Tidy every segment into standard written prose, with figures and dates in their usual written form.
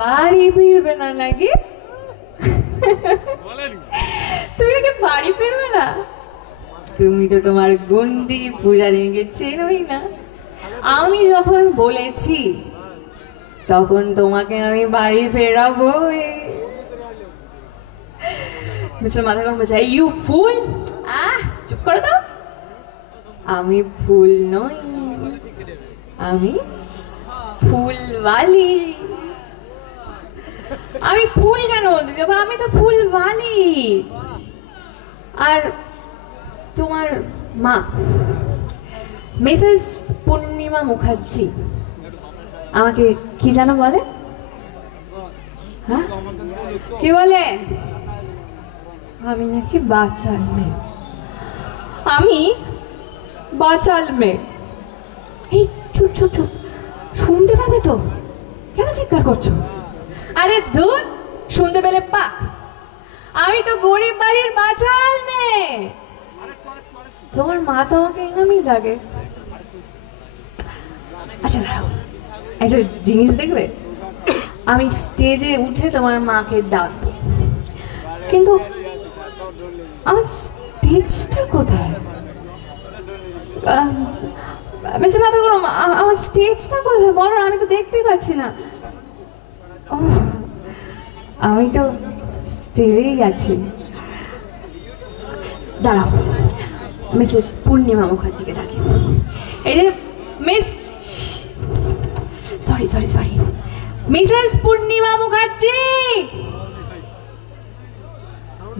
বাড়ি ফিরবে না নাকি? তুমি নাকি বাড়ি ফিরবে না? তুমি তো তোমার গুন্ডি পূজারীকে চেনোই না। আমি যখন বলেছি তখন তোমাকে আমি বাড়ি ফেরাবো। মিস্টার মাথা গরম বলছে, ইউ ফুল। চুপ করো তো। আমি ফুল নই, আমি ফুলওয়ালি। আমি ফুল কেন বলতে যাবো? আমি তো ফুলওয়ালি। আর তোমার মা মিসেস পূর্ণিমা মুখার্জি আমাকে কি জানো বলে? হ্যাঁ, কি বলে? আমি নাকি বাচাল মেয়ে। আমি বাচাল মেয়ে? এই চুপ চুপ চুপ, শুনতে পাবে তো, কেন চিৎকার করছো? আরে দুধ, শুনতে পেলে পাক। আমি তো গরিব বাড়ির বাচাল মেয়ে। তোমার মা তো আমাকে এই নামেই ডাকে। আচ্ছা দাঁড়াও, একটা জিনিস দেখবে। আমি স্টেজে উঠে তোমার মাকে ডাকবো, কিন্তু আমার স্টেজটা কোথায়? বেশি মাথা গরম, আমার স্টেজটা কোথায় বলো? আমি তো দেখতেই পাচ্ছি না। ও, আমি তো স্টেজেই আছি। দাঁড়াও, মিসেস পূর্ণিমা মুখার্জিকে ডাকি। এই যে Miss, sorry sorry sorry, Mrs Purnima Mukherjee.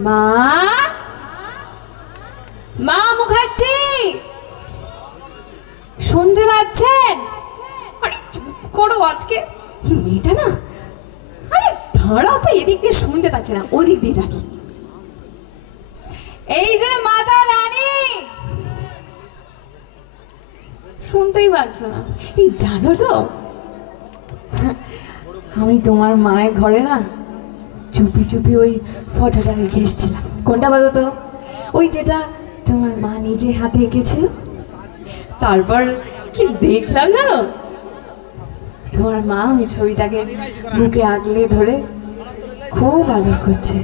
মা, মা মুখার্জি, শুনতে পাচ্ছেন? আরে চুপ করো আজকে, এই মেয়েটা না। আরে দাঁড়াও তো, এদিক দিয়ে শুনতে পাচ্ছে না, ওদিক দিয়ে ডাকি। এই যে মাতা রানী, শুনতেই পাচ্ছ না? এই জানো তো, আমি তোমার মায়ের ঘরে না চুপি চুপি ওই ফটোটা রেখে এসেছিলাম। কোনটা বলো তো? ওই যেটা তোমার মা নিজে হাতে এঁকেছিল। তারপর কি দেখলাম জানো, তোমার মা ওই ছবিটাকে বুকে আগলে ধরে খুব আদর করছে।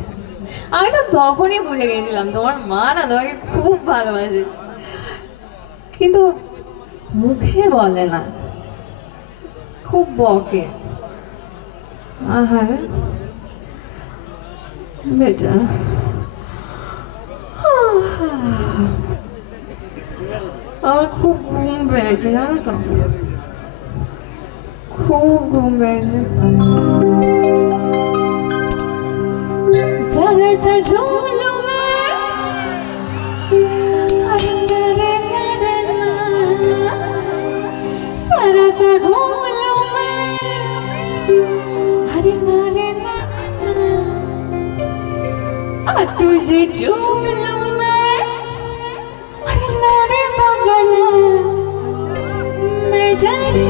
আমি তো তখনই বুঝে গেছিলাম তোমার মা না তোমাকে খুব ভালোবাসে, কিন্তু মুখে বলে না, খুব বকে। আহারে বেটা, আমার খুব ঘুম পেয়েছে জানো তো, খুব ঘুম পেয়েছে। जरा सा झूलूं मैं, जरा सा घूमूं मैं, हरे नारे ना, तुझे चूम लूं मैं, हरे नारे बगल मैं जाने